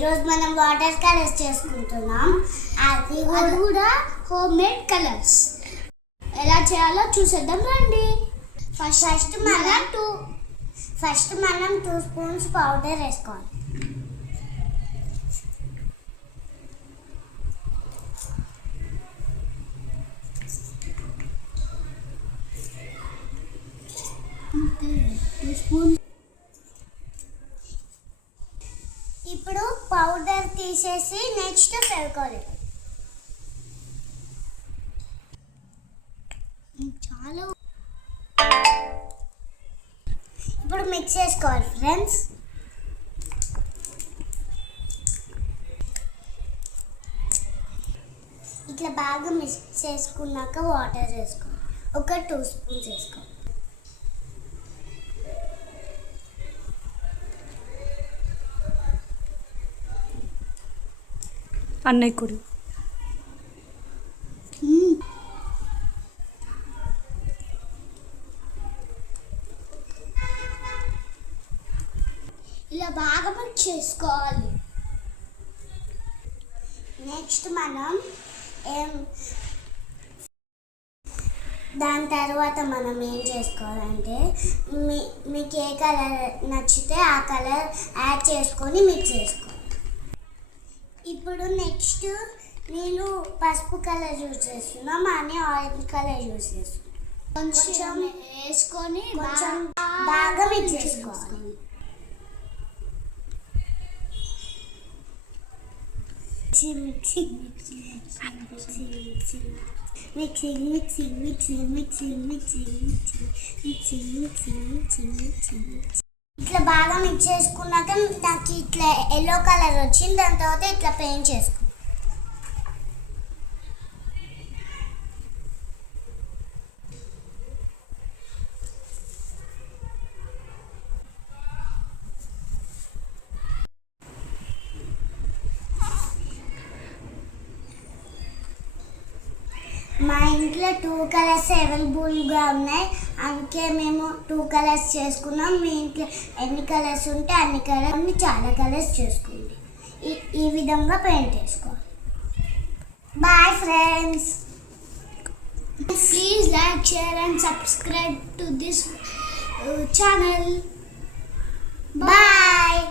ఈరోజు మనం water colours చేసుకుంటున్నాం. అది కూడా హోమ్ మేడ్ కలర్స్. ఎలా చేయాలో చూసేద్దాం రండి. ఫస్ట్ మనం 2 స్పూన్స్ పౌడర్ వేసుకోవాలి. ఇప్పుడు పౌడర్ తీసేసి నెక్స్ట్ ఫెవికాల్ చాలా. ఇప్పుడు మిక్స్ చేసుకోవాలి ఫ్రెండ్స్. ఇట్లా బాగా మిక్స్ చేసుకున్నాక వాటర్ వేసుకోవాలి. ఒక 2 స్పూన్స్ వేసుకోవాలి. అన్నయ్య కూర ఇలా బాగా మిక్స్ చేసుకోవాలి. నెక్స్ట్ మనం దాని తర్వాత మనం ఏం చేసుకోవాలంటే మీకు ఏ కలర్ నచ్చితే ఆ కలర్ యాడ్ చేసుకొని మిక్స్ చేసుకోవాలి. ఇప్పుడు నెక్స్ట్ నేను పసుపు కలర్ యూజ్ చేస్తున్నాం, అని ఆరెంజ్ కలర్ యూజ్ చేస్తున్నాం. కొంచెం వేసుకొని బాగా మిక్స్ చేసుకోవాలి. ఇట్లా బాగా మిక్స్ చేసుకున్నాక నాకు ఇట్లా ఎల్లో కలర్ వచ్చింది. దాని తర్వాత ఇట్లా పెయింట్ చేసుకో. మా ఇంట్లో 2 కలర్స్ అవైలబుల్గా ఉన్నాయి, అందుకే మేము 2 కలర్స్ చేసుకున్నాం. మీ ఇంట్లో ఎన్ని కలర్స్ ఉంటే అన్ని కలర్స్, చాలా కలర్స్ చేసుకోండి. ఈ విధంగా పెయింట్ చేసుకోవాలి. Bye friends. Please like, share and subscribe to this channel. Bye.